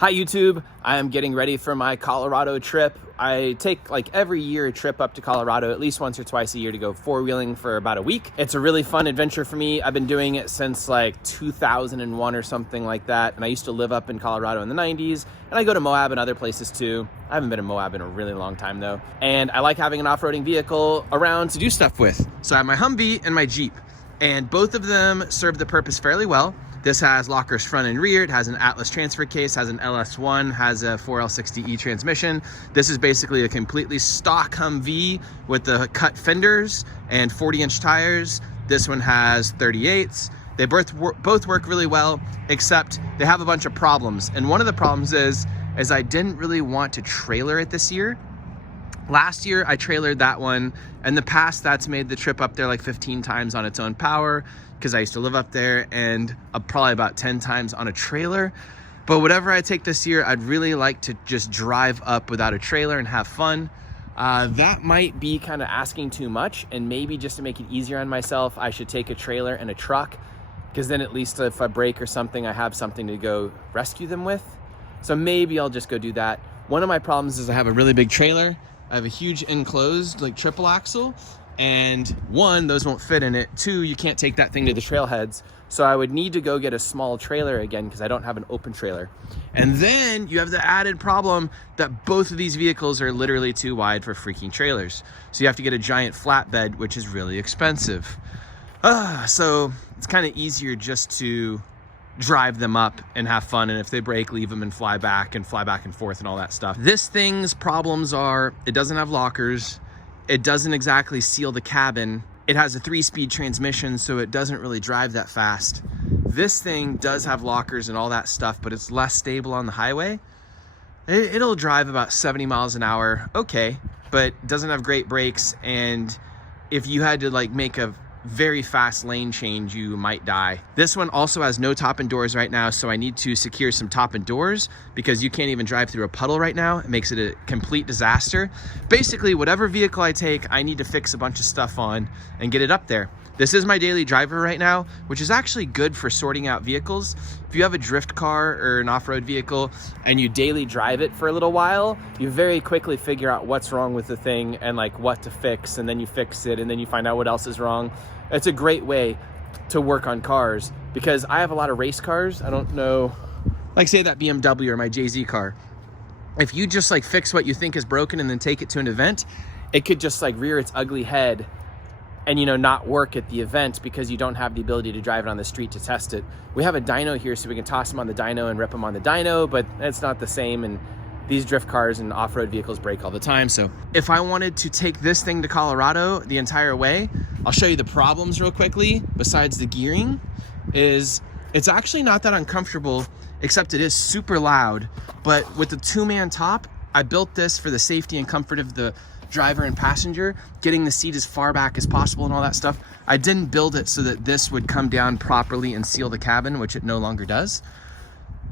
Hi YouTube, I am getting ready for my Colorado trip. I take like every year a trip up to Colorado at least once or twice a year to go four-wheeling for about a week. It's a really fun adventure for me. I've been doing it since like 2001 or something like that. And I used to live up in Colorado in the 90s, and I go to Moab and other places too. I haven't been in Moab in a really long time though. And I like having an off-roading vehicle around to do stuff with. So I have my Humvee and my Jeep, and both of them serve the purpose fairly well. This has lockers front and rear. It has an Atlas transfer case, has an LS1, has a 4L60E transmission. This is basically a completely stock Humvee with the cut fenders and 40-inch tires. This one has 38s. They both work really well, except they have a bunch of problems. And one of the problems is I didn't really want to trailer it this year. Last year I trailered that one. In the past, that's made the trip up there like 15 times on its own power, because I used to live up there, and probably about 10 times on a trailer. But whatever I take this year, I'd really like to just drive up without a trailer and have fun. That might be kind of asking too much, and maybe just to make it easier on myself, I should take a trailer and a truck, because then at least if I break or something, I have something to go rescue them with. So maybe I'll just go do that. One of my problems is I have a really big trailer. I have a huge enclosed like triple axle, and one, those won't fit in it. Two, you can't take that thing to the trailheads. So I would need to go get a small trailer again because I don't have an open trailer. And then you have the added problem that both of these vehicles are literally too wide for freaking trailers. So you have to get a giant flatbed, which is really expensive. So it's kind of easier just to drive them up and have fun, and if they break, leave them and fly back and forth and all that stuff. This thing's problems are it doesn't have lockers. It doesn't exactly seal the cabin. It has a 3-speed transmission, so it doesn't really drive that fast. This thing does have lockers and all that stuff, but it's less stable on the highway. It'll drive about 70 miles an hour, okay, but doesn't have great brakes, and if you had to like make a very fast lane change, you might die. This one also has no top and doors right now, so I need to secure some top and doors because you can't even drive through a puddle right now. It makes it a complete disaster. Basically, whatever vehicle I take, I need to fix a bunch of stuff on and get it up there. This is my daily driver right now, which is actually good for sorting out vehicles. If you have a drift car or an off-road vehicle and you daily drive it for a little while, you very quickly figure out what's wrong with the thing and like what to fix, and then you fix it, and then you find out what else is wrong. It's a great way to work on cars because I have a lot of race cars. I don't know, like say that BMW or my JZ car. If you just like fix what you think is broken and then take it to an event, it could just like rear its ugly head and, you know, not work at the event because you don't have the ability to drive it on the street to test it. We have a dyno here, so we can toss them on the dyno and rip them on the dyno, but it's not the same, and these drift cars and off-road vehicles break all the time. So if I wanted to take this thing to Colorado the entire way, I'll show you the problems real quickly. Besides the gearing, is it's actually not that uncomfortable, except it is super loud. But with the 2-man top, I built this for the safety and comfort of the driver and passenger, getting the seat as far back as possible and all that stuff. I didn't build it so that this would come down properly and seal the cabin, which it no longer does.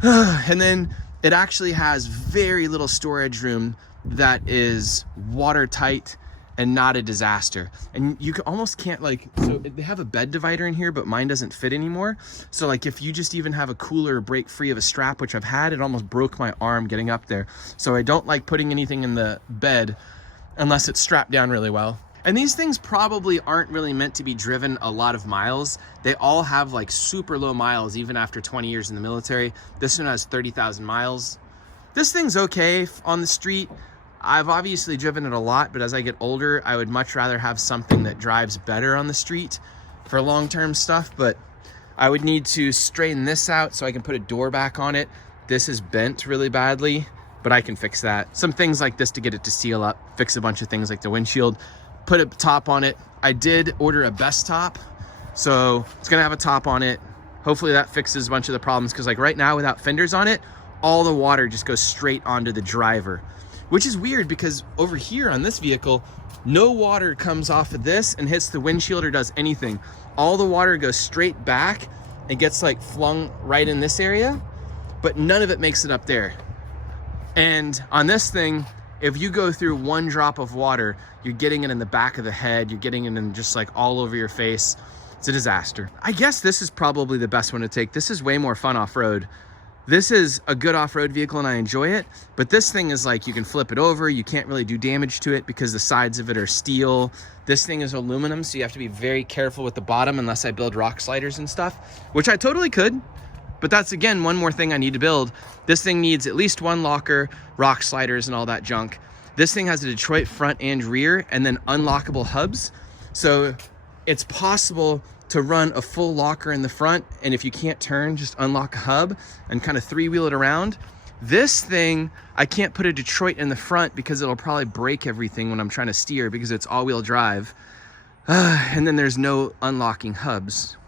And then it actually has very little storage room that is watertight and not a disaster. And you almost can't like, so they have a bed divider in here, but mine doesn't fit anymore. So like if you just even have a cooler break free of a strap, which I've had, it almost broke my arm getting up there. So I don't like putting anything in the bed unless it's strapped down really well. And these things probably aren't really meant to be driven a lot of miles. They all have like super low miles, even after 20 years in the military. This one has 30,000 miles. This thing's okay on the street. I've obviously driven it a lot, but as I get older, I would much rather have something that drives better on the street for long-term stuff. But I would need to straighten this out so I can put a door back on it. This is bent really badly, but I can fix that. Some things like this to get it to seal up, fix a bunch of things like the windshield, put a top on it. I did order a best top, so it's gonna have a top on it. Hopefully that fixes a bunch of the problems, because like right now without fenders on it, all the water just goes straight onto the driver, which is weird because over here on this vehicle, no water comes off of this and hits the windshield or does anything. All the water goes straight back and gets like flung right in this area, but none of it makes it up there. And on this thing, if you go through one drop of water, you're getting it in the back of the head, you're getting it in just like all over your face. It's a disaster. I guess this is probably the best one to take. This is way more fun off-road This is a good off-road vehicle and I enjoy it, but this thing is like, you can flip it over, you can't really do damage to it because the sides of it are steel. This thing is aluminum, so you have to be very careful with the bottom unless I build rock sliders and stuff, which I totally could, but that's again, one more thing I need to build. This thing needs at least one locker, rock sliders and all that junk. This thing has a Detroit front and rear and then unlockable hubs. So it's possible to run a full locker in the front, and if you can't turn, just unlock a hub and kind of three-wheel it around. This thing, I can't put a Detroit in the front because it'll probably break everything when I'm trying to steer because it's all-wheel drive. And then there's no unlocking hubs.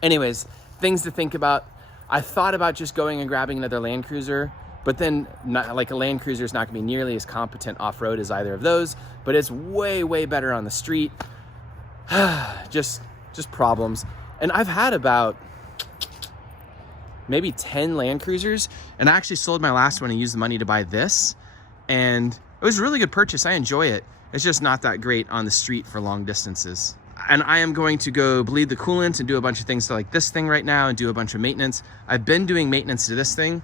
Anyways, things to think about. I thought about just going and grabbing another Land Cruiser, but then like a Land Cruiser is not gonna be nearly as competent off-road as either of those, but it's way, way better on the street. just problems. And I've had about maybe 10 Land Cruisers, and I actually sold my last one and used the money to buy this, and it was a really good purchase. I enjoy it. It's just not that great on the street for long distances. And I am going to go bleed the coolant and do a bunch of things to like this thing right now and do a bunch of maintenance. I've been doing maintenance to this thing.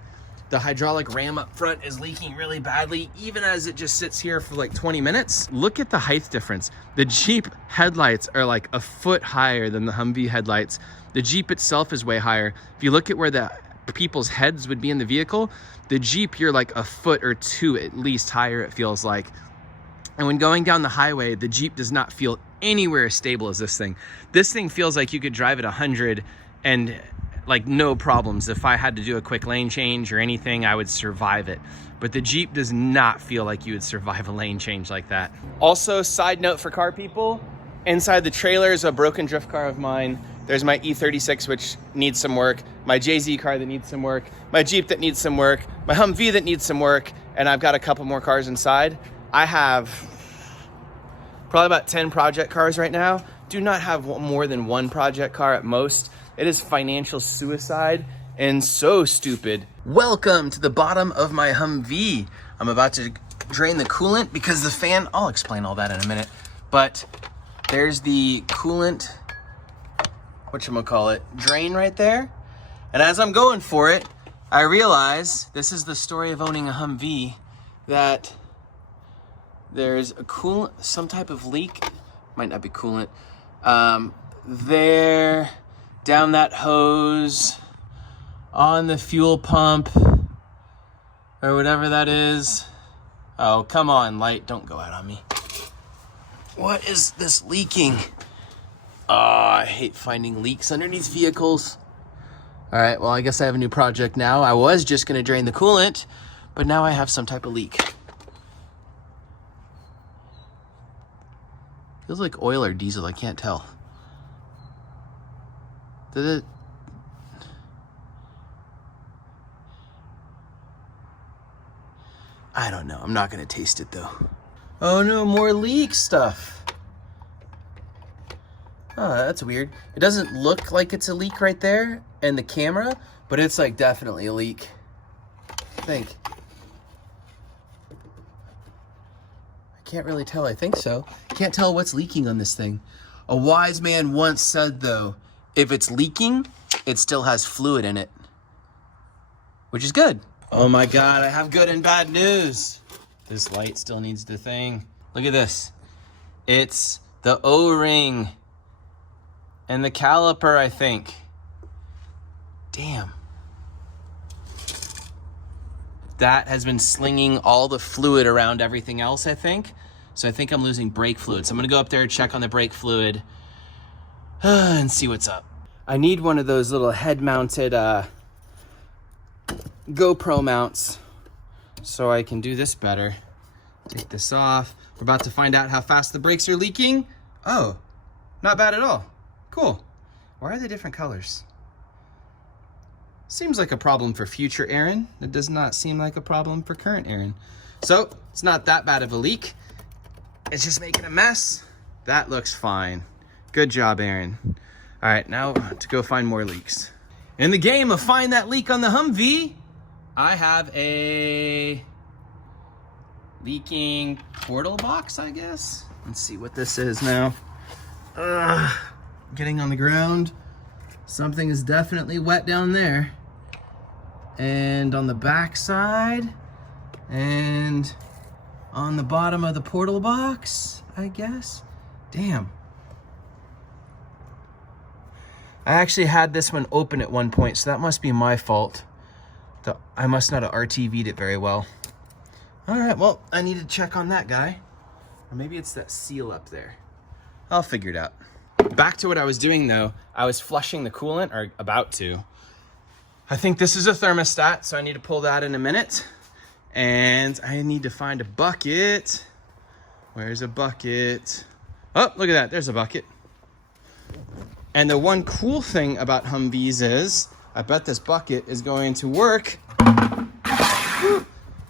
The hydraulic ram up front is leaking really badly, even as it just sits here for like 20 minutes. Look at the height difference. The Jeep headlights are like a foot higher than the Humvee headlights. The Jeep itself is way higher. If you look at where the people's heads would be in the vehicle, the Jeep, you're like a foot or two at least higher, it feels like. And when going down the highway, the Jeep does not feel anywhere as stable as this thing. This thing feels like you could drive at 100 and like no problems. If I had to do a quick lane change or anything, I would survive it. But the Jeep does not feel like you would survive a lane change like that. Also, side note for car people, inside the trailer is a broken drift car of mine. There's my E36, which needs some work, my JZ car that needs some work, my Jeep that needs some work, my Humvee that needs some work, and I've got a couple more cars inside. I have probably about 10 project cars right now. Do not have more than one project car at most. It is financial suicide and so stupid. Welcome to the bottom of my Humvee. I'm about to drain the coolant because the fan, I'll explain all that in a minute, but there's the coolant, whatchamacallit, drain right there. And as I'm going for it, I realize, this is the story of owning a Humvee, that there's a coolant, some type of leak, might not be coolant, there, down that hose, on the fuel pump, or whatever that is. Oh, come on, light, don't go out on me. What is this leaking? Oh, I hate finding leaks underneath vehicles. All right, well, I guess I have a new project now. I was just gonna drain the coolant, but now I have some type of leak. Feels like oil or diesel, I can't tell. Did it? I don't know, I'm not gonna taste it though. Oh no, more leak stuff. Oh, that's weird. It doesn't look like it's a leak right there in the camera, but it's like definitely a leak. I think. I can't really tell, I think so. Can't tell what's leaking on this thing. A wise man once said though, if it's leaking, it still has fluid in it, which is good. Oh my God, I have good and bad news. This light still needs the thing. Look at this. It's the O-ring and the caliper, I think. Damn. That has been slinging all the fluid around everything else, I think. So I think I'm losing brake fluid. So I'm gonna go up there, check on the brake fluid, and see what's up. I need one of those little head-mounted GoPro mounts so I can do this better. Take this off. We're about to find out how fast the brakes are leaking. Oh, not bad at all. Cool. Why are they different colors? Seems like a problem for future Aaron. It does not seem like a problem for current Aaron. So it's not that bad of a leak. It's just making a mess. That looks fine. Good job, Aaron. All right, now to go find more leaks. In the game of find that leak on the Humvee, I have a leaking portal box, I guess. Let's see what this is now. Getting on the ground. Something is definitely wet down there. And on the back side, and on the bottom of the portal box, I guess. Damn. I actually had this one open at one point, so that must be my fault. I must not have RTV'd it very well. All right, well, I need to check on that guy. Or maybe it's that seal up there. I'll figure it out. Back to what I was doing though. I was flushing the coolant, or about to. I think this is a thermostat, so I need to pull that in a minute. And I need to find a bucket. Where's a bucket? Oh, look at that, there's a bucket. And the one cool thing about Humvees is, I bet this bucket is going to work.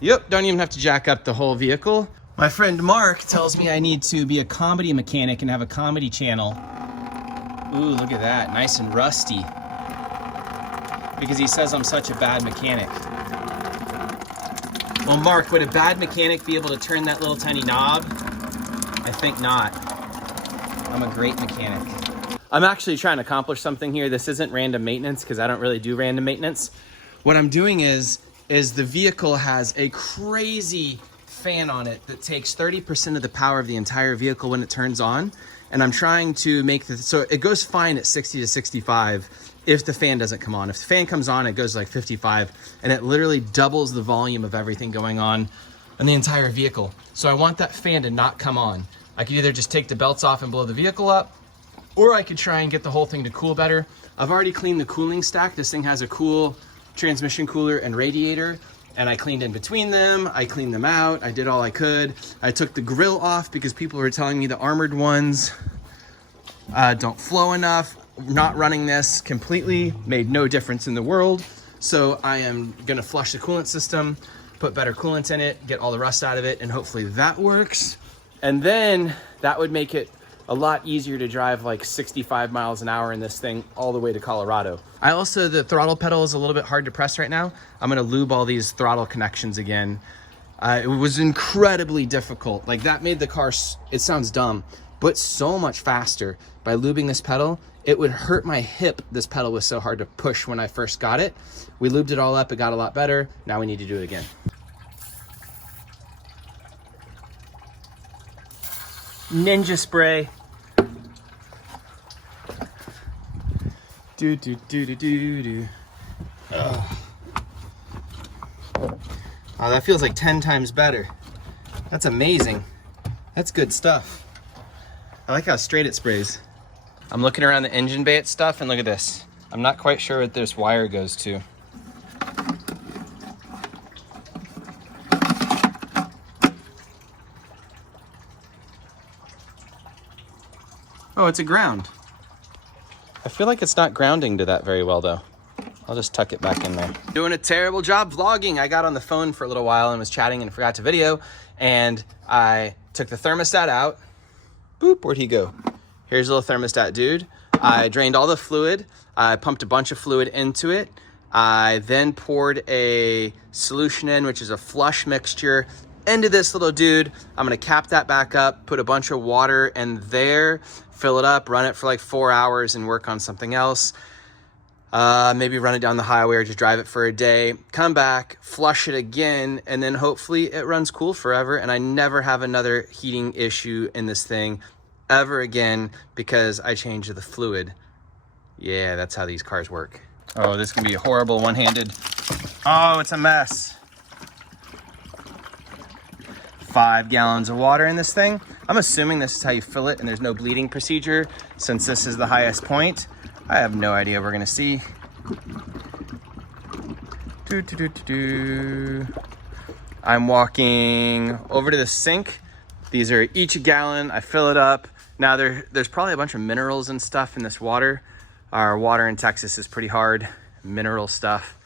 Yep, don't even have to jack up the whole vehicle. My friend Mark tells me I need to be a comedy mechanic and have a comedy channel. Ooh, look at that, nice and rusty. Because he says I'm such a bad mechanic. Well, Mark, would a bad mechanic be able to turn that little tiny knob? I think not. I'm a great mechanic. I'm actually trying to accomplish something here. This isn't random maintenance because I don't really do random maintenance. What I'm doing is the vehicle has a crazy fan on it that takes 30% of the power of the entire vehicle when it turns on. And I'm trying to make so it goes fine at 60 to 65 if the fan doesn't come on. If the fan comes on, it goes like 55, and it literally doubles the volume of everything going on in the entire vehicle. So I want that fan to not come on. I could either just take the belts off and blow the vehicle up, or I could try and get the whole thing to cool better. I've already cleaned the cooling stack. This thing has a cool transmission cooler and radiator, and I cleaned in between them. I cleaned them out. I did all I could. I took the grill off because people were telling me the armored ones don't flow enough. Not running this completely made no difference in the world. So I am gonna flush the coolant system, put better coolant in it, get all the rust out of it, and hopefully that works. And then that would make it a lot easier to drive like 65 miles an hour in this thing all the way to Colorado. The throttle pedal is a little bit hard to press right now. I'm gonna lube all these throttle connections again. It was incredibly difficult. Like that made the car, it sounds dumb, but so much faster. By lubing this pedal, it would hurt my hip. This pedal was so hard to push when I first got it. We lubed it all up, it got a lot better. Now we need to do it again. Ninja spray. Do do do do do do. Oh, that feels like 10 times better. That's amazing. That's good stuff. I like how straight it sprays. I'm looking around the engine bay at stuff, and look at this. I'm not quite sure what this wire goes to. Oh, it's a ground. I feel like it's not grounding to that very well though. I'll just tuck it back in there. Doing a terrible job vlogging. I got on the phone for a little while and was chatting and forgot to video, and I took the thermostat out. Boop, where'd he go? Here's a little thermostat dude. I drained all the fluid. I pumped a bunch of fluid into it. I then poured a solution in, which is a flush mixture, into this little dude. I'm gonna cap that back up, put a bunch of water in there, fill it up, run it for like 4 hours and work on something else. Maybe run it down the highway or just drive it for a day, come back, flush it again, and then hopefully it runs cool forever and I never have another heating issue in this thing ever again because I changed the fluid. Yeah, that's how these cars work. Oh, this can be a horrible one-handed. Oh, it's a mess. 5 gallons of water in this thing. I'm assuming this is how you fill it and there's no bleeding procedure since this is the highest point. I have no idea. We're gonna see. I'm walking over to the sink. These are each a gallon. I fill it up. Now there's probably a bunch of minerals and stuff in this water. Our water in Texas is pretty hard, mineral stuff.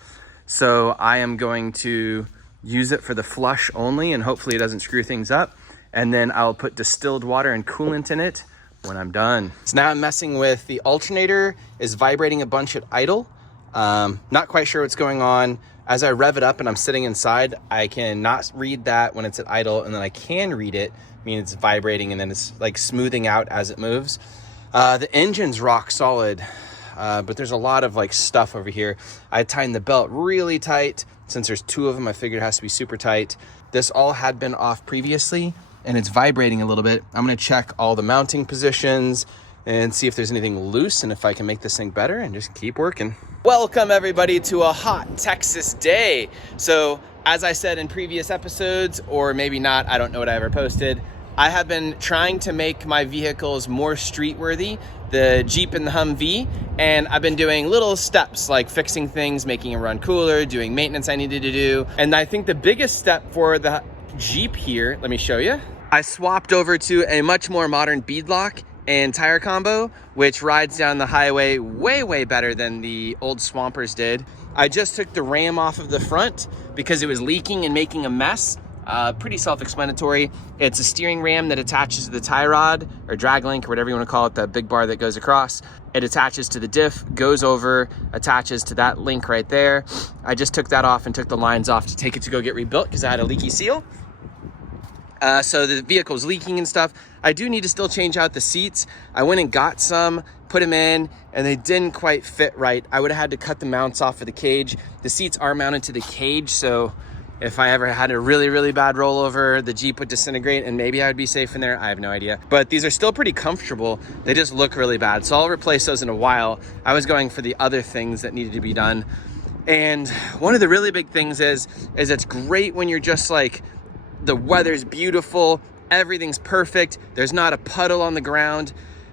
So I am going to use it for the flush only and hopefully it doesn't screw things up. And then I'll put distilled water and coolant in it when I'm done. So now I'm messing with the alternator, is vibrating a bunch at idle. Not quite sure what's going on. As I rev it up and I'm sitting inside, I can not read that when it's at idle, and then I can read it, meaning it's vibrating and then it's like smoothing out as it moves. The engine's rock solid. but there's a lot of like stuff over here. I tightened the belt really tight. Since there's 2 of them, I figured it has to be super tight. This all had been off previously and it's vibrating a little bit. I'm gonna check all the mounting positions and see if there's anything loose and if I can make this thing better and just keep working. Welcome everybody to a hot Texas day. So as I said in previous episodes, or maybe not, I don't know what I ever posted, I have been trying to make my vehicles more street worthy, the Jeep and the Humvee, and I've been doing little steps like fixing things, making it run cooler, doing maintenance I needed to do. And I think the biggest step for the Jeep here, let me show you. I swapped over to a much more modern beadlock and tire combo, which rides down the highway way better than the old Swampers did. I just took the ram off of the front because it was leaking and making a mess. Pretty self-explanatory. It's a steering ram that attaches to the tie rod or drag link or whatever you want to call it, the big bar that goes across. It attaches to the diff, goes over, attaches to that link right there. I just took that off and took the lines off to take it to go get rebuilt because I had a leaky seal. So the vehicle's leaking and stuff. I do need to still change out the seats. I went and got some, put them in, and they didn't quite fit right. I would have had to cut the mounts off of the cage. The seats are mounted to the cage, so if I ever had a really bad rollover, the Jeep would disintegrate and maybe I would be safe in there. I have no idea. But these are still pretty comfortable. They just look really bad. So I'll replace those in a while. I was going for the other things that needed to be done. And one of the really big things is it's great when you're just like, the weather's beautiful, everything's perfect, there's not a puddle on the ground,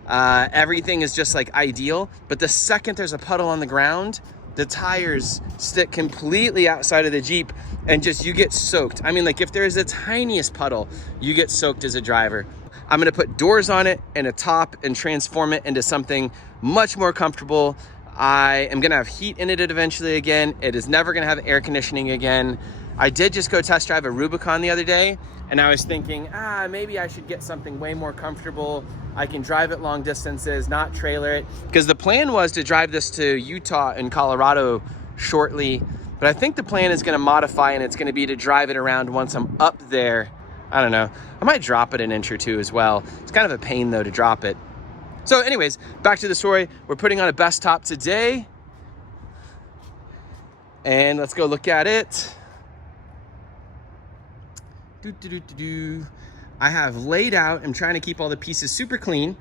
everything is just like ideal. But the second there's a puddle on the ground, the tires stick completely outside of the Jeep and just you get soaked. I mean, like if there's the tiniest puddle, you get soaked as a driver. I'm gonna put doors on it and a top and transform it into something much more comfortable. I am gonna have heat in it eventually again. It is never gonna have air conditioning again. I did just go test drive a Rubicon the other day and I was thinking, maybe I should get something way more comfortable. I can drive it long distances, not trailer it. Because the plan was to drive this to Utah and Colorado shortly, but I think the plan is gonna modify and it's gonna be to drive it around once I'm up there. I don't know, I might drop it an inch or two as well. It's kind of a pain though to drop it. So anyways, back to the story. We're putting on a best top today. And let's go look at it. I have laid out, I'm trying to keep all the pieces super clean.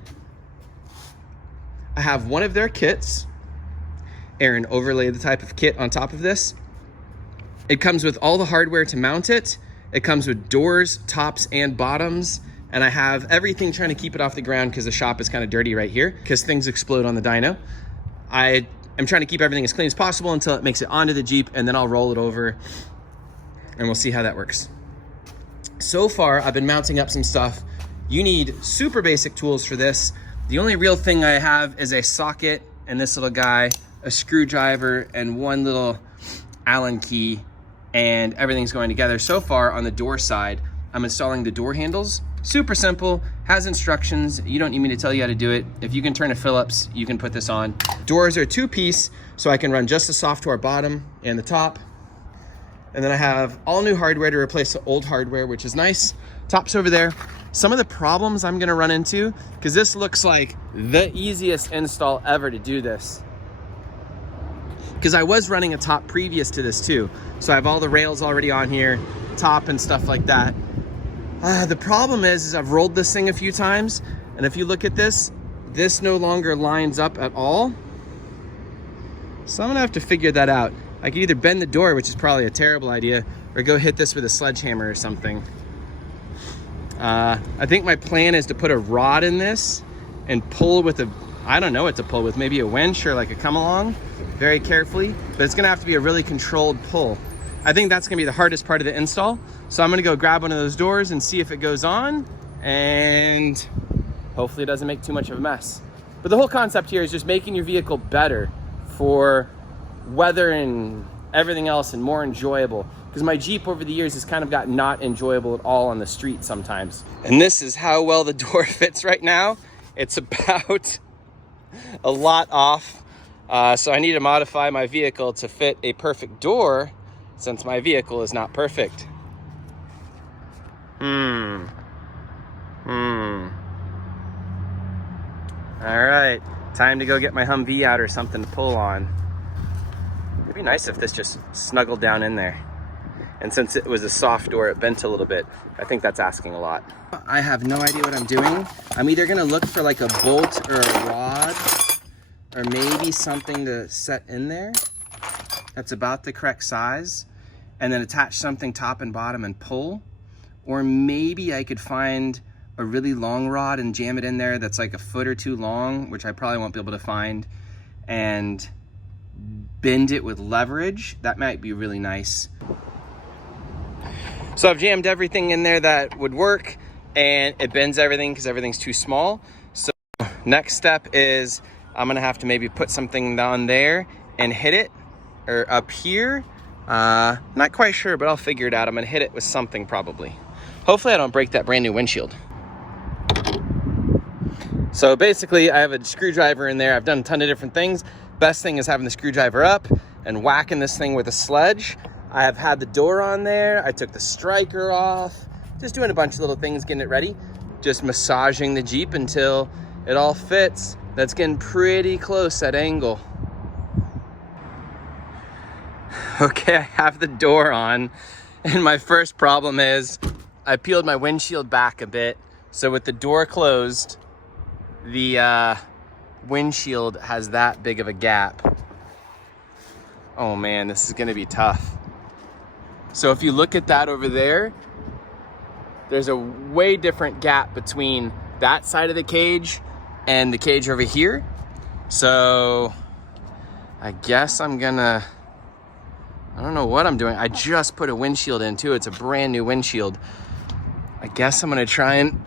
I have one of their kits. Aaron overlaid the type of kit on top of this. It comes with all the hardware to mount it. It comes with doors, tops, and bottoms. And I have everything trying to keep it off the ground because the shop is kind of dirty right here because things explode on the dyno. I am trying to keep everything as clean as possible until it makes it onto the Jeep, and then I'll roll it over and we'll see how that works. So far, I've been mounting up some stuff. You need super basic tools for this. The only real thing I have is a socket and this little guy, a screwdriver, and one little Allen key, and everything's going together. So far, on the door side, I'm installing the door handles. Super simple, has instructions. You don't need me to tell you how to do it. If you can turn a Phillips, you can put this on. Doors are 2-piece, so I can run just the soft door bottom and the top. And then I have all new hardware to replace the old hardware, which is nice. Top's over there. Some of the problems I'm gonna run into, because this looks like the easiest install ever to do this. Because I was running a top previous to this too. So I have all the rails already on here, top and stuff like that. The problem is I've rolled this thing a few times, and if you look at this no longer lines up at all. So I'm gonna have to figure that out. I could either bend the door, which is probably a terrible idea, or go hit this with a sledgehammer or something. I think my plan is to put a rod in this and pull with a, I don't know what to pull with, maybe a winch or like a come along, very carefully, but it's gonna have to be a really controlled pull. I think that's gonna be the hardest part of the install. So I'm gonna go grab one of those doors and see if it goes on, and hopefully it doesn't make too much of a mess. But the whole concept here is just making your vehicle better for weather and everything else and more enjoyable. Because my Jeep over the years has kind of got not enjoyable at all on the street sometimes. And this is how well the door fits right now. It's about a lot off. So I need to modify my vehicle to fit a perfect door since my vehicle is not perfect. All right, Time to go get my Humvee out or something to pull on. It'd be nice if this just snuggled down in there. And since it was a soft door, it bent a little bit. I think that's asking a lot. I have no idea what I'm doing. I'm either gonna look for like a bolt or a rod, or maybe something to set in there that's about the correct size, and then attach something top and bottom and pull. Or maybe I could find a really long rod and jam it in there that's like a foot or two long, which I probably won't be able to find, and bend it with leverage. That might be really nice. So I've jammed everything in there that would work, and it bends everything because everything's too small. So next step is I'm gonna have to maybe put something down there and hit it, or up here. Not quite sure, but I'll figure it out. I'm gonna hit it with something probably. Hopefully I don't break that brand new windshield. So basically I have a screwdriver in there. I've done a ton of different things. Best thing is having the screwdriver up and whacking this thing with a sledge. I have had the door on there. I took the striker off. Just doing a bunch of little things, getting it ready. Just massaging the Jeep until it all fits. That's getting pretty close at angle. Okay, I have the door on. And my first problem is I peeled my windshield back a bit. So with the door closed, the windshield has that big of a gap. Oh man, this is gonna be tough. So if you look at that over there, there's a way different gap between that side of the cage and the cage over here. So I guess I don't know what I'm doing. I just put a windshield in too. It's a brand new windshield. I guess I'm gonna try and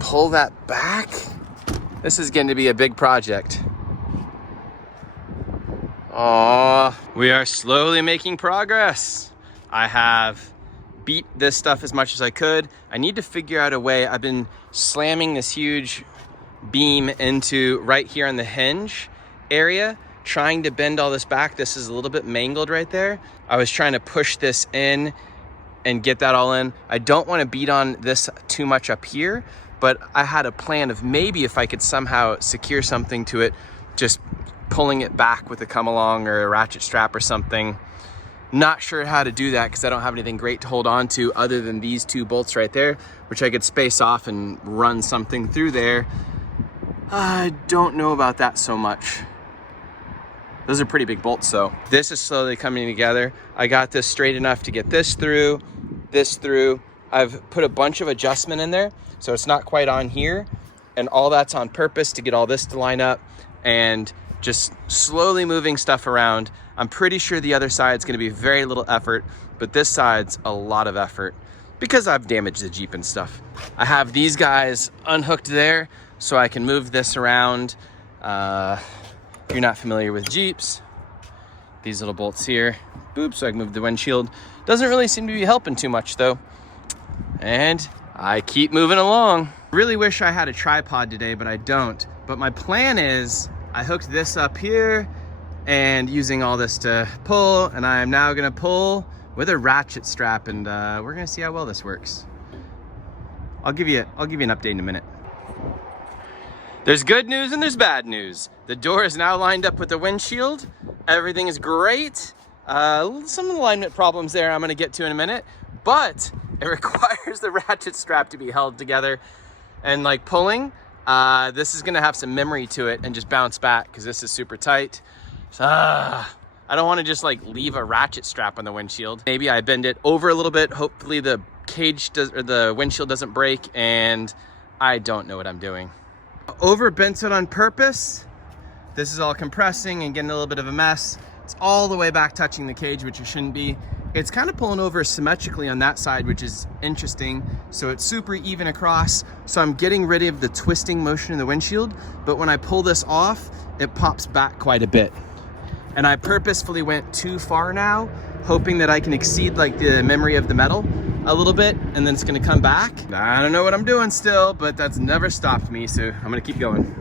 pull that back. This is going to be a big project. Oh, we are slowly making progress. I have beat this stuff as much as I could. I need to figure out a way. I've been slamming this huge beam into right here on the hinge area, trying to bend all this back. This is a little bit mangled right there. I was trying to push this in and get that all in. I don't want to beat on this too much up here, but I had a plan of maybe if I could somehow secure something to it, just pulling it back with a come along or a ratchet strap or something. Not sure how to do that because I don't have anything great to hold on to other than these two bolts right there, which I could space off and run something through there. I don't know about that so much. Those are pretty big bolts though. This is slowly coming together. I got this straight enough to get this through. I've put a bunch of adjustment in there, so it's not quite on here. And all that's on purpose to get all this to line up and just slowly moving stuff around. I'm pretty sure the other side's gonna be very little effort, but this side's a lot of effort because I've damaged the Jeep and stuff. I have these guys unhooked there so I can move this around. If you're not familiar with Jeeps, these little bolts here, boop, so I can move the windshield. Doesn't really seem to be helping too much though. And I keep moving along. Really wish I had a tripod today, but I don't. But my plan is I hooked this up here and using all this to pull, and I'm now gonna pull with a ratchet strap, and we're gonna see how well this works. I'll give you an update in a minute. There's good news and there's bad news. The door is now lined up with the windshield. Everything is great. Some alignment problems there I'm gonna get to in a minute, but it requires the ratchet strap to be held together. And like pulling, this is gonna have some memory to it and just bounce back because this is super tight. So, I don't wanna just like leave a ratchet strap on the windshield. Maybe I bend it over a little bit. Hopefully the the windshield doesn't break, and I don't know what I'm doing. Over bent it on purpose. This is all compressing and getting a little bit of a mess. It's all the way back touching the cage, which it shouldn't be. It's kind of pulling over symmetrically on that side, which is interesting. So it's super even across. So I'm getting rid of the twisting motion in the windshield, but when I pull this off, it pops back quite a bit. And I purposefully went too far now, hoping that I can exceed like the memory of the metal a little bit, and then it's gonna come back. I don't know what I'm doing still, but that's never stopped me, so I'm gonna keep going.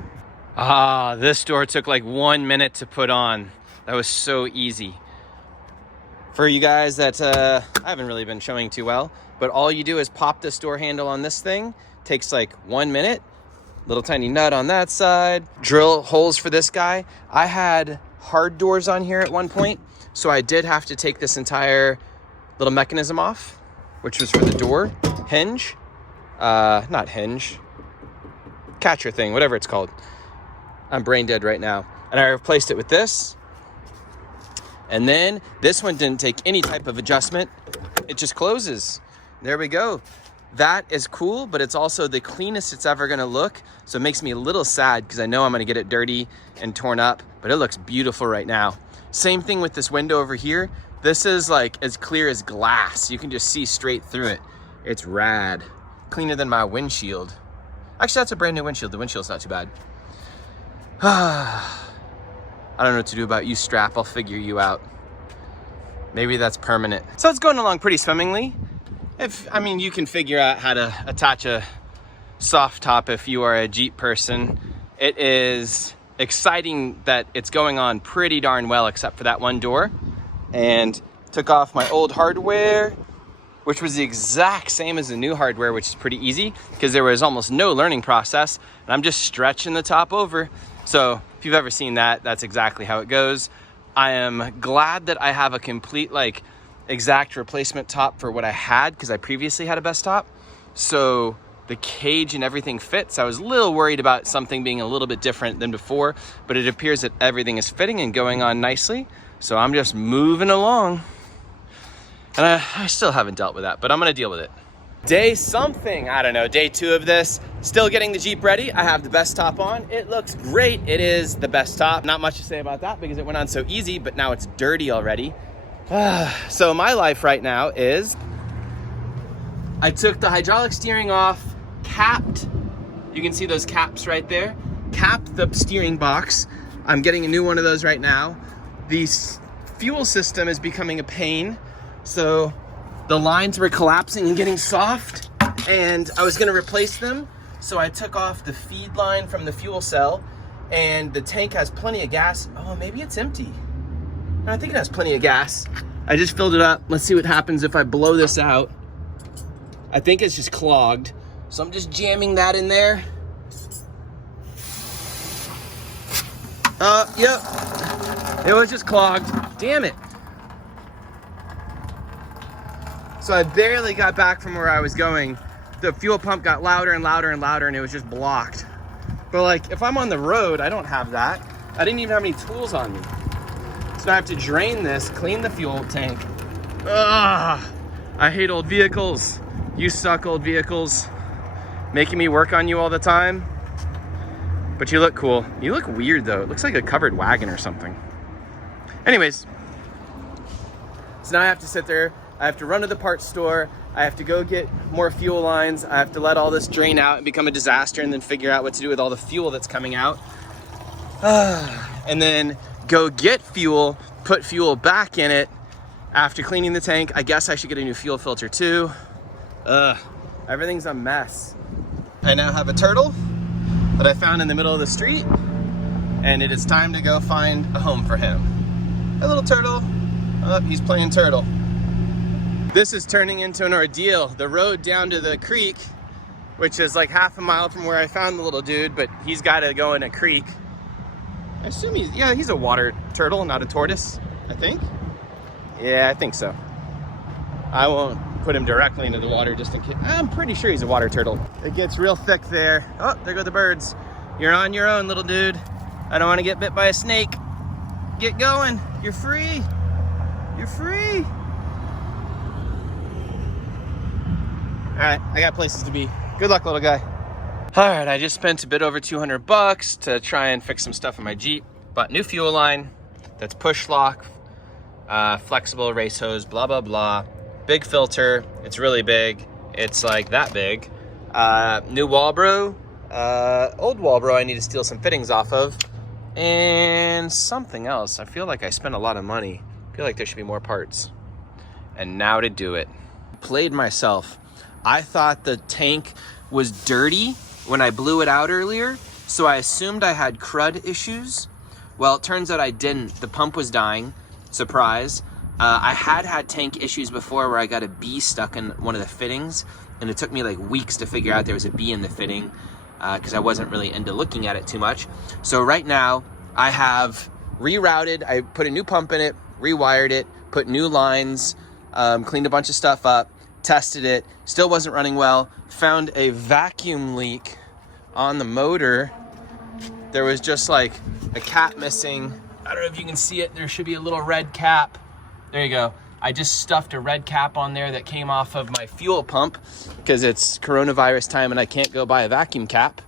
This door took like 1 minute to put on. That was so easy. For you guys that I haven't really been showing too well, but all you do is pop this door handle on this thing. Takes like 1 minute, Little tiny nut on that side. Drill holes for this guy. I had hard doors on here at one point, so I did have to take this entire little mechanism off, which was for the door hinge. Not hinge. Catcher thing, whatever it's called. I'm brain dead right now. And I replaced it with this. And then this one didn't take any type of adjustment. It just closes. There we go. That is cool, but it's also the cleanest it's ever gonna look. So it makes me a little sad because I know I'm gonna get it dirty and torn up, but it looks beautiful right now. Same thing with this window over here. This is like as clear as glass. You can just see straight through it. It's rad. Cleaner than my windshield. Actually, that's a brand new windshield. The windshield's not too bad. I don't know what to do about you, strap. I'll figure you out. Maybe that's permanent. So it's going along pretty swimmingly. I mean, you can figure out how to attach a soft top if you are a Jeep person. It is exciting that it's going on pretty darn well, except for that one door. And took off my old hardware, which was the exact same as the new hardware, which is pretty easy because there was almost no learning process. And I'm just stretching the top over. So if you've ever seen that, that's exactly how it goes. I am glad that I have a complete, like, exact replacement top for what I had, because I previously had a best top. So the cage and everything fits. I was a little worried about something being a little bit different than before, but it appears that everything is fitting and going on nicely. So I'm just moving along. And I still haven't dealt with that, but I'm gonna deal with it. Day something, I don't know, day 2 of this. Still getting the Jeep ready. I have the best top on. It looks great. It is the best top. Not much to say about that because it went on so easy, but now it's dirty already. So my life right now is, I took the hydraulic steering off, capped, you can see those caps right there, capped the steering box. I'm getting a new one of those right now. The fuel system is becoming a pain. So the lines were collapsing and getting soft, and I was gonna replace them. So I took off the feed line from the fuel cell, and the tank has plenty of gas. Oh, maybe it's empty. I think it has plenty of gas. I just filled it up. Let's see what happens if I blow this out. I think it's just clogged. So I'm just jamming that in there. Yep. It was just clogged. Damn it. So I barely got back from where I was going. The fuel pump got louder and louder and louder, and it was just blocked. But like, if I'm on the road, I don't have that. I didn't even have any tools on me. So I have to drain this, clean the fuel tank. Ugh, I hate old vehicles. You suck, old vehicles. Making me work on you all the time. But you look cool. You look weird though. It looks like a covered wagon or something. Anyways, so now I have to sit there. I have to run to the parts store. I have to go get more fuel lines. I have to let all this drain out and become a disaster, and then figure out what to do with all the fuel that's coming out. And then go get fuel, put fuel back in it after cleaning the tank. I guess I should get a new fuel filter too. Everything's a mess. I now have a turtle that I found in the middle of the street, and it is time to go find a home for him. Hey, little turtle. Oh, he's playing turtle. This is turning into an ordeal. The road down to the creek, which is like half a mile from where I found the little dude, but he's got to go in a creek. I assume he's a water turtle, not a tortoise, I think. Yeah, I think so. I won't put him directly into the water just in case. I'm pretty sure he's a water turtle. It gets real thick there. Oh, there go the birds. You're on your own, little dude. I don't want to get bit by a snake. Get going. You're free. You're free. All right, I got places to be. Good luck, little guy. All right, I just spent a bit over $200 to try and fix some stuff in my Jeep. Bought new fuel line that's push lock, flexible race hose, blah, blah, blah. Big filter, it's really big. It's like that big. New Walbro, old Walbro I need to steal some fittings off of. And something else. I feel like I spent a lot of money. I feel like there should be more parts. And now to do it. Played myself. I thought the tank was dirty when I blew it out earlier, so I assumed I had crud issues. Well, it turns out I didn't. The pump was dying. Surprise. I had tank issues before where I got a bee stuck in one of the fittings, and it took me like weeks to figure out there was a bee in the fitting. because I wasn't really into looking at it too much. So right now I have rerouted, I put a new pump in it, rewired it, put new lines, cleaned a bunch of stuff up, tested it, still wasn't running well, found a vacuum leak on the motor. There was just like a cap missing. I don't know if you can see it. There should be a little red cap. There you go. I just stuffed a red cap on there that came off of my fuel pump because it's coronavirus time and I can't go buy a vacuum cap.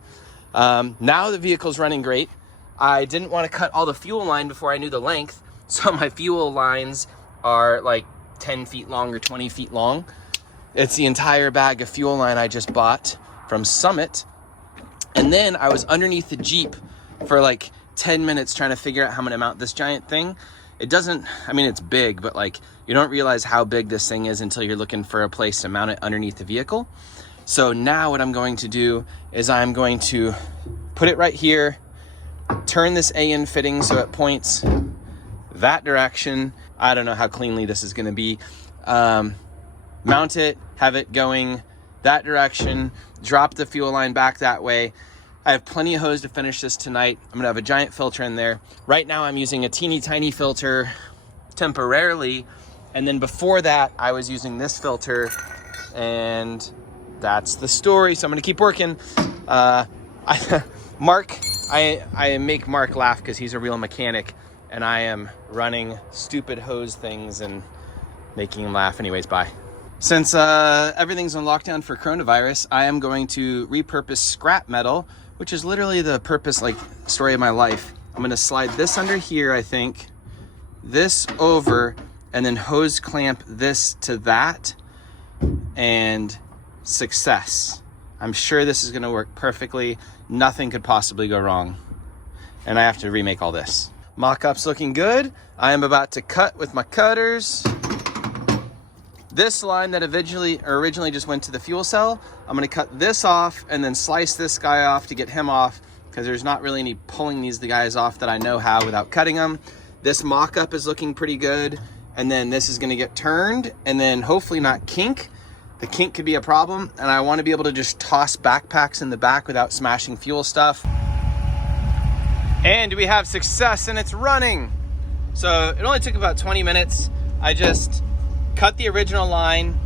Now the vehicle's running great. I didn't want to cut all the fuel line before I knew the length. So my fuel lines are like 10 feet long or 20 feet long. It's the entire bag of fuel line I just bought from Summit. And then I was underneath the Jeep for like 10 minutes trying to figure out how I'm gonna mount this giant thing. It doesn't, I mean, it's big, but like you don't realize how big this thing is until you're looking for a place to mount it underneath the vehicle. So now what I'm going to do is I'm going to put it right here, turn this AN fitting so it points that direction. I don't know how cleanly this is gonna be. Mount it, have it going that direction, drop the fuel line back that way. I have plenty of hose to finish this tonight. I'm gonna have a giant filter in there. Right now I'm using a teeny tiny filter temporarily. And then before that, I was using this filter and that's the story. So I'm gonna keep working. I make Mark laugh because he's a real mechanic and I am running stupid hose things and making him laugh. Anyways, bye. Since everything's on lockdown for coronavirus, I am going to repurpose scrap metal, which is literally the purpose, like, story of my life. I'm gonna slide this under here, I think, this over, and then hose clamp this to that, and success. I'm sure this is gonna work perfectly. Nothing could possibly go wrong. And I have to remake all this. Mock-up's looking good. I am about to cut with my cutters. This line that originally just went to the fuel cell, I'm gonna cut this off and then slice this guy off to get him off because there's not really any pulling these guys off that I know how without cutting them. This mock-up is looking pretty good. And then this is gonna get turned and then hopefully not kink. The kink could be a problem and I wanna be able to just toss backpacks in the back without smashing fuel stuff. And we have success and it's running. So it only took about 20 minutes. I just cut the original line.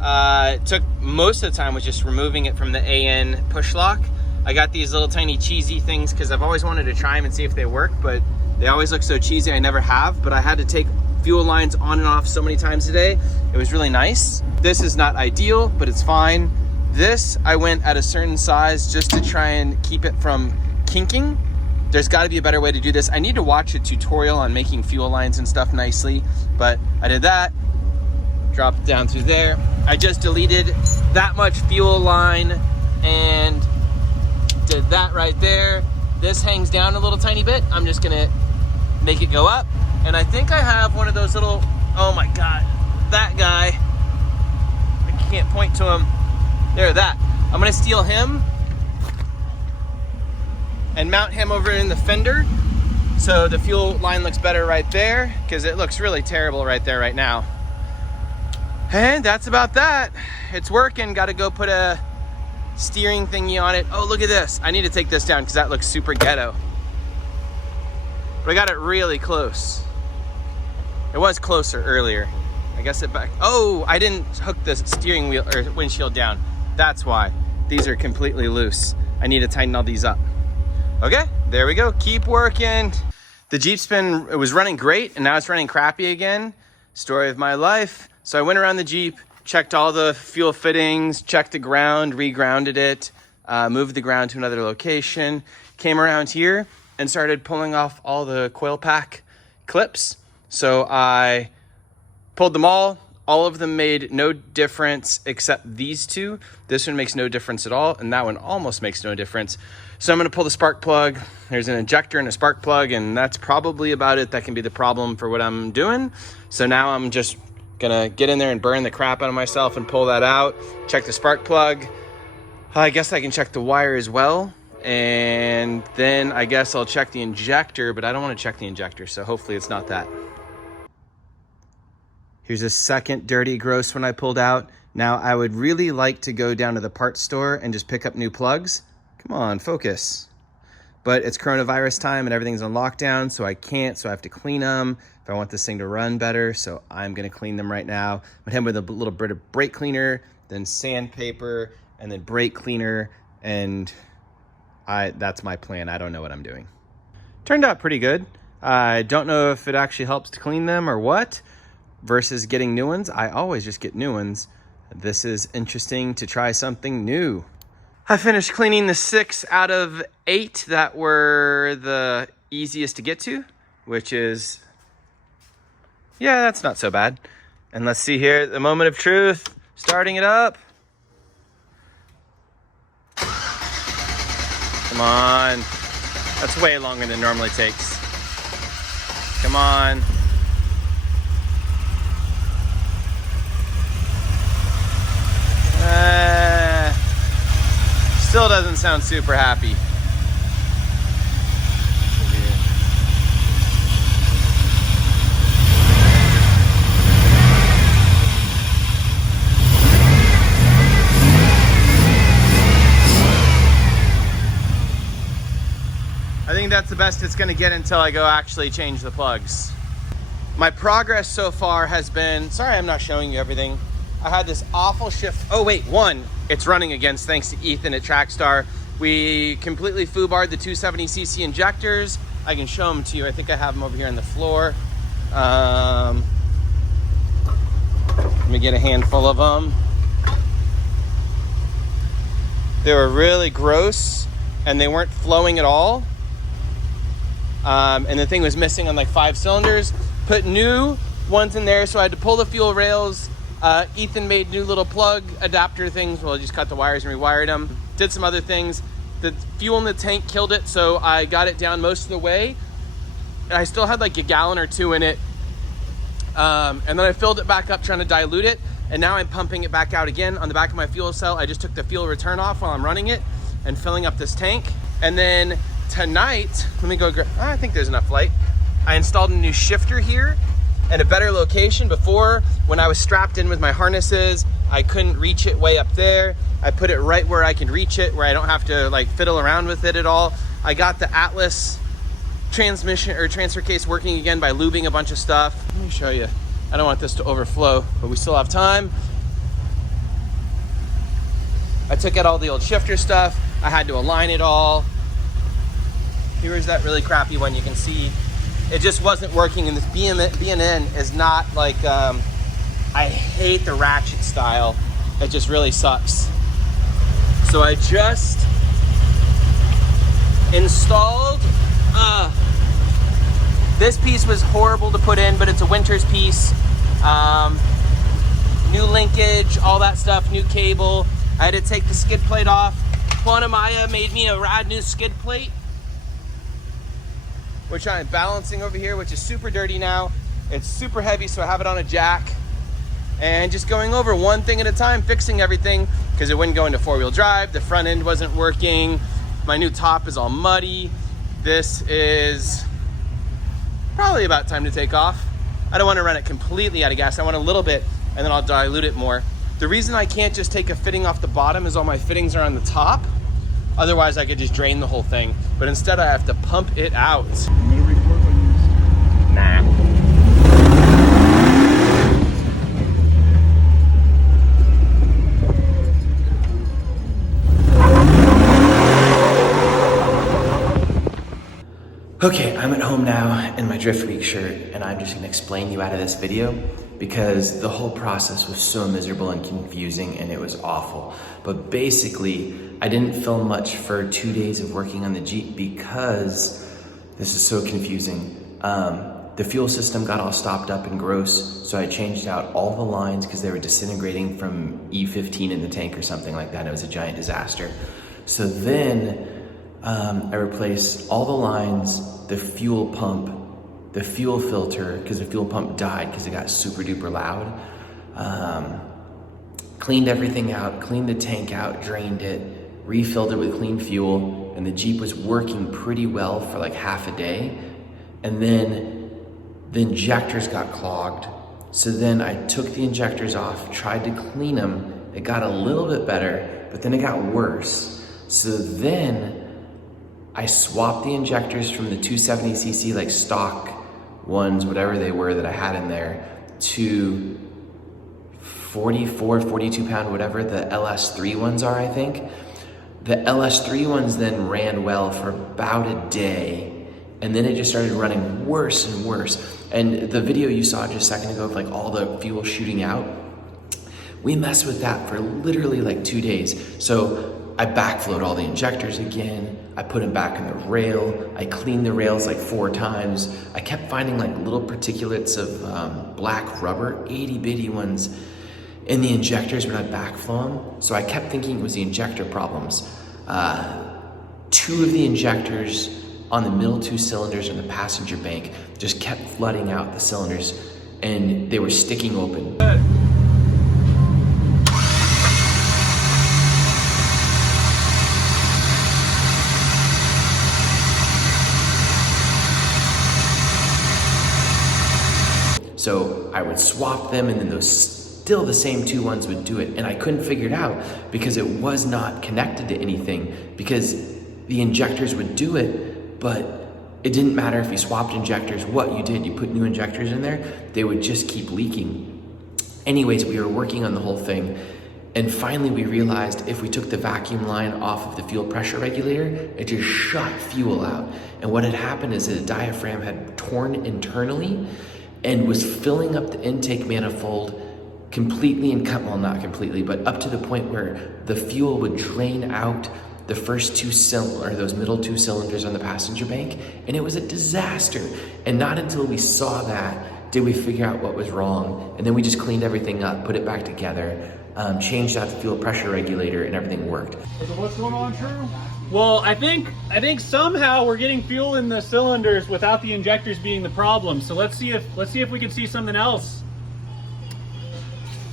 It took most of the time was just removing it from the AN push lock. I got these little tiny cheesy things because I've always wanted to try them and see if they work, but they always look so cheesy. I never have, but I had to take fuel lines on and off so many times a day. It was really nice. This is not ideal, but it's fine. This, I went at a certain size just to try and keep it from kinking. There's got to be a better way to do this. I need to watch a tutorial on making fuel lines and stuff nicely, but I did that. Drop it down through there. I just deleted that much fuel line and did that right there. This hangs down a little tiny bit. I'm just gonna make it go up. And I think I have one of those little, oh my God, that guy. I can't point to him. There, that. I'm gonna steal him and mount him over in the fender so the fuel line looks better right there because it looks really terrible right there right now. And that's about that. It's working. Got to go put a steering thingy on it. Oh, look at this. I need to take this down because that looks super ghetto. But I got it really close. It was closer earlier. I guess it back. Oh, I didn't hook the steering wheel or windshield down. That's why. These are completely loose. I need to tighten all these up. Okay, there we go. Keep working. The Jeep's it was running great and now it's running crappy again. Story of my life. So I went around the Jeep, checked all the fuel fittings, checked the ground, regrounded it, moved the ground to another location, came around here and started pulling off all the coil pack clips. So I pulled them all. All of them made no difference except these two. This one makes no difference at all, and that one almost makes no difference. So I'm gonna pull the spark plug. There's an injector and a spark plug, and that's probably about it. That can be the problem for what I'm doing. So now I'm just gonna get in there and burn the crap out of myself and pull that out, check the spark plug. I guess I can check the wire as well. And then I guess I'll check the injector, but I don't wanna check the injector, so hopefully it's not that. Here's a second dirty, gross one I pulled out. Now I would really like to go down to the parts store and just pick up new plugs, Come on, focus. But it's coronavirus time and everything's on lockdown, so I can't, so I have to clean them if I want this thing to run better. So I'm gonna clean them right now. I'm gonna hit with a little bit of brake cleaner, then sandpaper, and then brake cleaner, and that's my plan. I don't know what I'm doing. Turned out pretty good. I don't know if it actually helps to clean them or what, versus getting new ones. I always just get new ones. This is interesting to try something new. I finished cleaning the 6 out of 8 that were the easiest to get to, which is, yeah, that's not so bad. And let's see here, the moment of truth, starting it up. Come on. That's way longer than it normally takes. Come on. Still doesn't sound super happy. I think that's the best it's gonna get until I go actually change the plugs. My progress so far has been, sorry I'm not showing you everything. I had this awful shift. Oh wait, one, it's running again thanks to Ethan at Trackstar. We completely foobarred the 270cc injectors. I can show them to you. I think I have them over here on the floor. Let me get a handful of them. They were really gross and they weren't flowing at all. And the thing was missing on like 5 cylinders. Put new ones in there, so I had to pull the fuel rails. Ethan made new little plug adapter things. Well, I just cut the wires and rewired them. Did some other things. The fuel in the tank killed it, so I got it down most of the way. And I still had like a gallon or 2 in it. And then I filled it back up trying to dilute it. And now I'm pumping it back out again on the back of my fuel cell. I just took the fuel return off while I'm running it and filling up this tank. And then tonight, let me go, I think there's enough light. I installed a new shifter here and a better location. Before, when I was strapped in with my harnesses, I couldn't reach it way up there. I put it right where I can reach it, where I don't have to like fiddle around with it at all. I got the Atlas transmission or transfer case working again by lubing a bunch of stuff. Let me show you. I don't want this to overflow, but we still have time. I took out all the old shifter stuff. I had to align it all. Here's that really crappy one. You can see it just wasn't working, and this B&N is not like, I hate the ratchet style. It just really sucks. So I just installed, this piece was horrible to put in, but it's a Winters piece. New linkage, all that stuff, new cable. I had to take the skid plate off. Quantumaya made me a rad new skid plate, which I'm balancing over here, which is super dirty now. It's super heavy, so I have it on a jack. And just going over one thing at a time, fixing everything, because it wouldn't go into 4-wheel drive. The front end wasn't working. My new top is all muddy. This is probably about time to take off. I don't want to run it completely out of gas. I want a little bit, and then I'll dilute it more. The reason I can't just take a fitting off the bottom is all my fittings are on the top. Otherwise, I could just drain the whole thing. But instead, I have to pump it out. Nah. Okay, I'm at home now in my Drift Week shirt, and I'm just gonna explain you out of this video because the whole process was so miserable and confusing and it was awful. But basically, I didn't film much for 2 days of working on the Jeep because this is so confusing. The fuel system got all stopped up and gross, so I changed out all the lines because they were disintegrating from E15 in the tank or something like that. It was a giant disaster. So then I replaced all the lines, the fuel pump, the fuel filter, because the fuel pump died because it got super duper loud. Cleaned everything out, cleaned the tank out, drained it, refilled it with clean fuel, and the Jeep was working pretty well for like half a day. And then the injectors got clogged. So then I took the injectors off, tried to clean them. It got a little bit better, but then it got worse. So then I swapped the injectors from the 270cc, like stock ones, whatever they were that I had in there, to 44, 42 pound, whatever the LS3 ones are, I think. The LS3 ones then ran well for about a day, and then it just started running worse and worse. And the video you saw just a second ago of like all the fuel shooting out, we messed with that for literally like 2 days. So I backflowed all the injectors again. I put them back in the rail. I cleaned the rails like 4 times. I kept finding like little particulates of black rubber, itty bitty ones, in the injectors when I backflow them. So I kept thinking it was the injector problems. 2 of the injectors on the middle 2 cylinders in the passenger bank just kept flooding out the cylinders, and they were sticking open. So I would swap them, and then those still the same 2 ones would do it. And I couldn't figure it out because it was not connected to anything, because the injectors would do it, but it didn't matter if you swapped injectors, what you did, you put new injectors in there, they would just keep leaking. Anyways, we were working on the whole thing, and finally we realized if we took the vacuum line off of the fuel pressure regulator, it just shot fuel out. And what had happened is that the diaphragm had torn internally and was filling up the intake manifold completely, and well, not completely, but up to the point where the fuel would drain out the first 2 cylinders, or those middle 2 cylinders on the passenger bank, and it was a disaster. And not until we saw that did we figure out what was wrong, and then we just cleaned everything up, put it back together, changed out the fuel pressure regulator, and everything worked. So what's going on, True? Well, I think somehow we're getting fuel in the cylinders without the injectors being the problem. So let's see if we can see something else.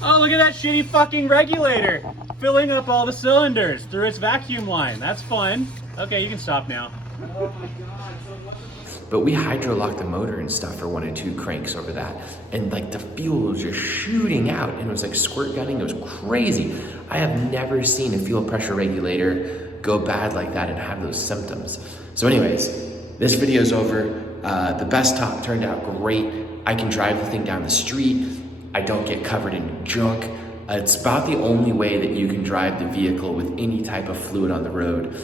Oh, look at that shitty fucking regulator filling up all the cylinders through its vacuum line. That's fun. Okay, you can stop now. Oh my God. But we hydro-locked the motor and stuff for 1 or 2 cranks over that. And like the fuel was just shooting out, and it was like squirt gunning. It was crazy. I have never seen a fuel pressure regulator go bad like that and have those symptoms. So anyways, this video's over. The best top turned out great. I can drive the thing down the street. I don't get covered in junk. It's about the only way that you can drive the vehicle with any type of fluid on the road.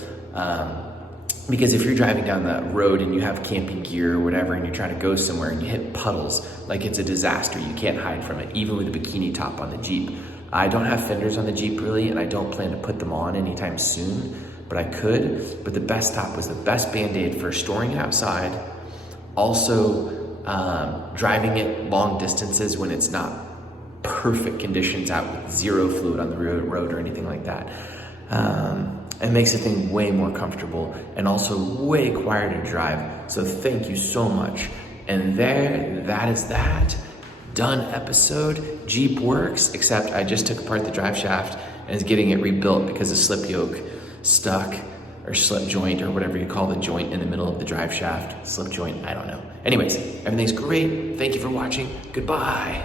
Because if you're driving down the road and you have camping gear or whatever, and you're trying to go somewhere and you hit puddles, like it's a disaster. You can't hide from it, even with a bikini top on the Jeep. I don't have fenders on the Jeep really, and I don't plan to put them on anytime soon, but I could. But the best top was the best Band-Aid for storing it outside. Also, driving it long distances when it's not perfect conditions out with 0 fluid on the road or anything like that. It makes the thing way more comfortable and also way quieter to drive. So thank you so much. And that is that. Done episode. Jeep works, except I just took apart the drive shaft and is getting it rebuilt because the slip yoke stuck, or slip joint, or whatever you call the joint in the middle of the drive shaft. Slip joint, I don't know. Anyways, everything's great. Thank you for watching. Goodbye.